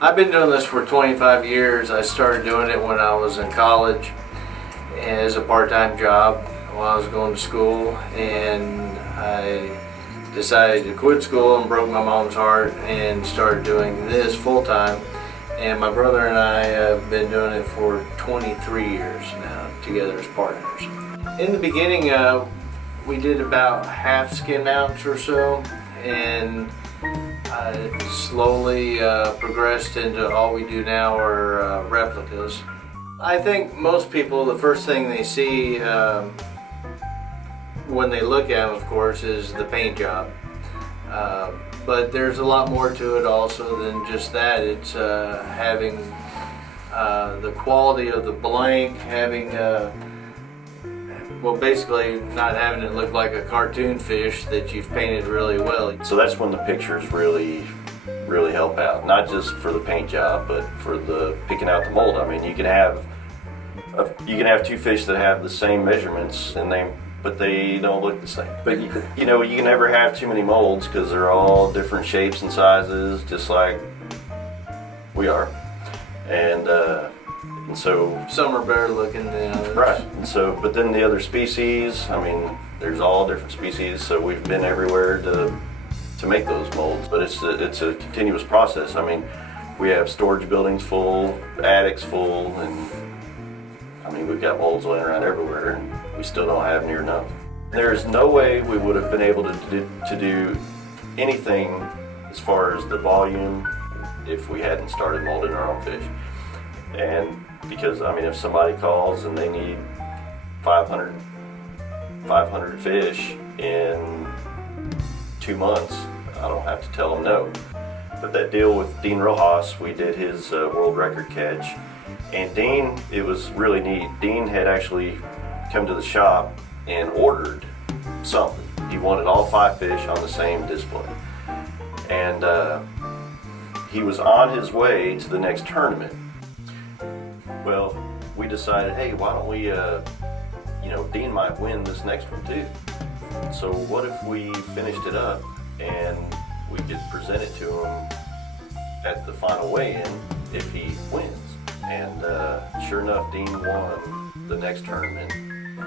I've been doing this for 25 years. I started doing it when I was in college as a part-time job while I was going to school, and I decided to quit school and broke my mom's heart and started doing this full-time. And my brother and I have been doing it for 23 years now, together as partners. In the beginning, we did about half skin mounts or so, and slowly progressed into all we do now are replicas. I think most people, the first thing they see when they look at them, of course, is the paint job. But there's a lot more to it also than just that. It's having the quality of the blank, having well, basically not having it look like a cartoon fish that you've painted really well. So that's when the pictures really help out, not just for the paint job, but for the picking out the mold. I mean, you can have two fish that have the same measurements, but they don't look the same. But you can never have too many molds because they're all different shapes and sizes, just like we are. And so some are better looking than others. Right. And so, but then the other species, I mean, there's all different species. So we've been everywhere to make those molds. But it's a continuous process. I mean, we have storage buildings full, attics full, and I mean, we've got molds laying around everywhere, and we still don't have near enough. There's no way we would have been able to do anything as far as the volume if we hadn't started molding our own fish. And because, I mean, if somebody calls and they need 500 fish in 2 months, I don't have to tell them no. But that deal with Dean Rojas, we did his world record catch. And Dean, it was really neat. Dean had actually come to the shop and ordered something. He wanted all 5 fish on the same display. And he was on his way to the next tournament. Well, we decided, hey, why don't we, Dean might win this next one too. So what if we finished it up and we could present it to him at the final weigh-in if he wins? And sure enough, Dean won the next tournament,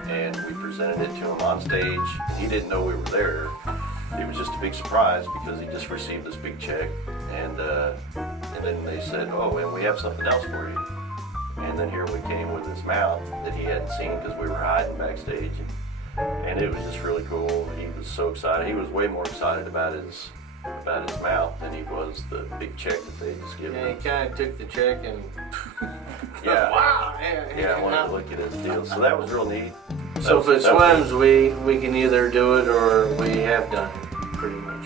and we presented it to him on stage. He didn't know we were there. It was just a big surprise because he just received this big check, and then they said, oh, and we have something else for you. And then here we came with this mount that he hadn't seen because we were hiding backstage, and it was just really cool. He was so excited. He was way more excited about his mouth than he was the big check that they just given him. Yeah, he kind of took the check and yeah, wow. Yeah, I wanted to look at his deal. So that was real neat. So if it swims, we can either do it or we have done it pretty much.